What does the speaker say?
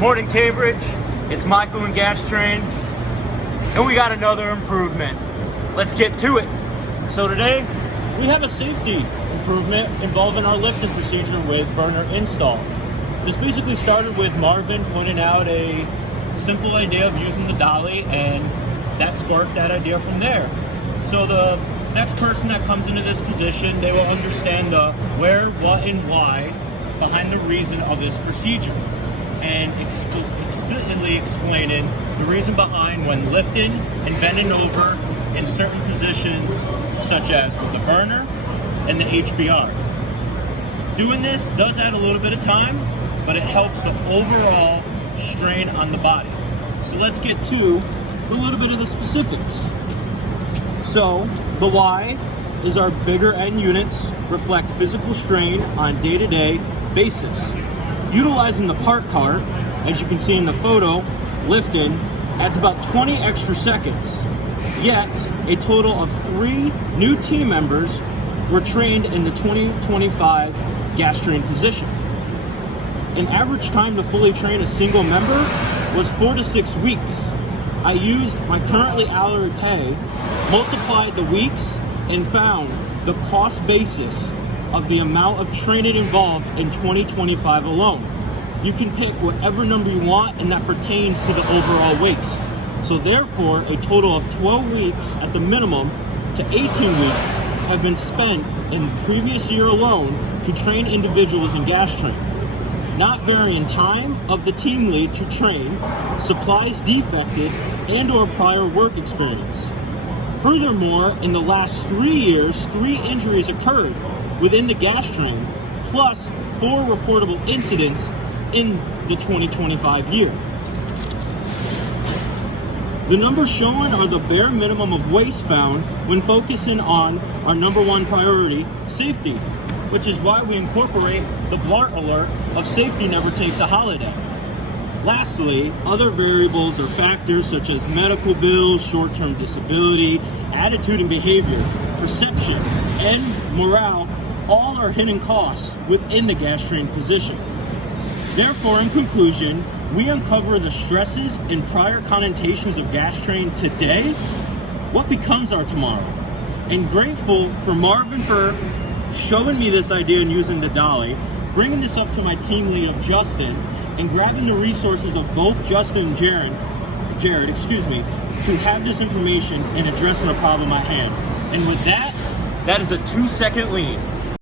Morning, Cambridge. It's Michael and Gas Train, and we got another improvement. Let's get to it. So today, we have a safety improvement involving our lifting procedure with burner install. This basically started with Marvin pointing out a simple idea of using the dolly, and that sparked that idea from there. So the next person that comes into this position, they will understand the where, what, and why behind the reason of this procedure, and explicitly explaining the reason behind when lifting and bending over in certain positions, such as with the burner and the HBR. Doing this does add a little bit of time, but it helps the overall strain on the body. So let's get to a little bit of the specifics. So the why is our bigger end units reflect physical strain on day-to-day basis. Utilizing the park cart, as you can see in the photo, lifting adds about 20 extra seconds. Yet, a total of 3 new team members were trained in the 2025 gas train position. An average time to fully train a single member was 4 to 6 weeks. I used my currently hourly pay, multiplied the weeks, and found the cost basis of the amount of training involved in 2025 alone. You can pick whatever number you want, and that pertains to the overall waste. So therefore, a total of 12 weeks at the minimum to 18 weeks have been spent in the previous year alone to train individuals in gas train. Not varying time of the team lead to train, supplies defected, and or prior work experience. Furthermore, in the last 3 years, 3 injuries occurred within the gas train, plus 4 reportable incidents in the 2025 year. The numbers shown are the bare minimum of waste found when focusing on our number 1 priority, safety, which is why we incorporate the BLART alert of safety never takes a holiday. Lastly, other variables or factors such as medical bills, short-term disability, attitude and behavior, perception, and morale all are hidden costs within the gas train position. Therefore, in conclusion, we uncover the stresses and prior connotations of gas train today, what becomes our tomorrow. And grateful for Marvin for showing me this idea and using the dolly, bringing this up to my team lead of Justin, and grabbing the resources of both Justin and Jared, to have this information and addressing a problem at hand. And with that, That is a 2-second lean.